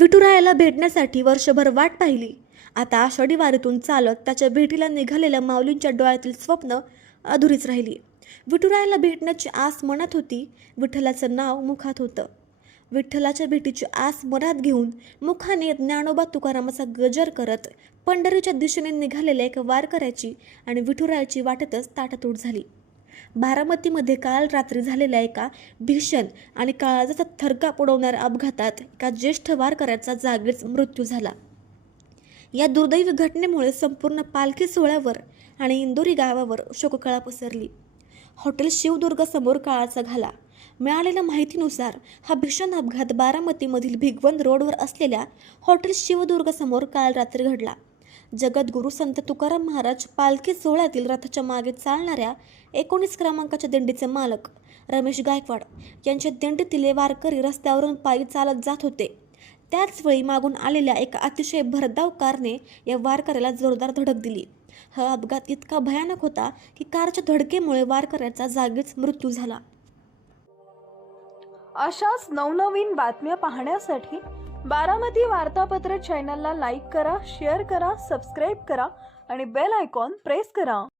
विठुरायाला भेटण्यासाठी वर्षभर वाट पाहिली. आता आषाढी वारीतून चालत त्याच्या भेटीला निघालेल्या माऊलींच्या डोळ्यातील स्वप्न अधुरीच राहिली. विठुरायाला भेटण्याची आस मनात होती, विठ्ठलाचं नाव मुखात होतं. विठ्ठलाच्या भेटीची आस मनात घेऊन मुखाने ज्ञानोबा तुकारामाचा गजर करत पंढरीच्या दिशेने निघालेल्या एका वारकऱ्याची आणि विठुरायाची वाटेतच ताटातूट झाली. बारामतीमध्ये काल रात्री झालेल्या एका भीषण आणि काळजाचा थरकाप उडवणाऱ्या अपघातात एका ज्येष्ठ वारकऱ्याचा जागीच मृत्यू झाला. या दुर्दैवी घटनेमुळे संपूर्ण पालखी सोहळ्यावर आणि इंदोरी गावावर शोककळा पसरली. हॉटेल शिवदुर्ग समोर काळाचा घाला. मिळालेल्या माहितीनुसार हा भीषण अपघात बारामतीमधील भिगवण रोडवर असलेल्या हॉटेल शिवदुर्ग समोर काल रात्री घडला. जगद्गुरू संत तुकाराम महाराज पालखी सोहळ्यातील रथाच्या मागे चालणाऱ्या 19 क्रमांकाच्या दिंडीचे मालक रमेश गायकवाड यांच्या दिंडीतील वारकरी रस्त्यावरून पायी चालत जात होते. त्याचवेळी मागून आलेल्या एका अतिशय भरधाव कारने या वारकऱ्याला जोरदार धडक दिली. हा अपघात इतका भयानक होता की कारच्या धडकेमुळे वारकऱ्याचा जागीच मृत्यू झाला. अशाच नवनवीन बातम्या पाहण्यासाठी बारामती वार्तापत्र चॅनलला लाईक करा, शेअर करा, सबस्क्राईब करा आणि बेल आयकॉन प्रेस करा.